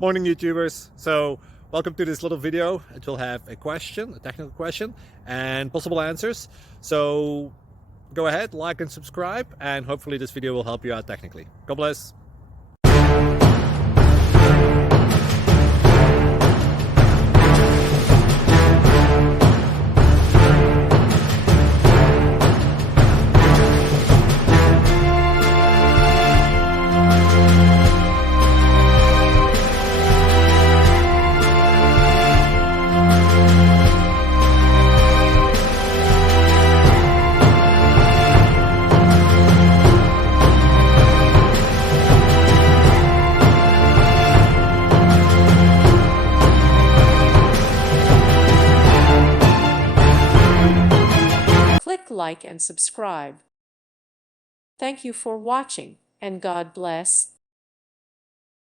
Morning, YouTubers. So welcome to this little video. It will have a question, a technical question, and possible answers. So go ahead, like and subscribe, and hopefully this video will help you out technically. God bless. Click like and subscribe. Thank you for watching, and God bless.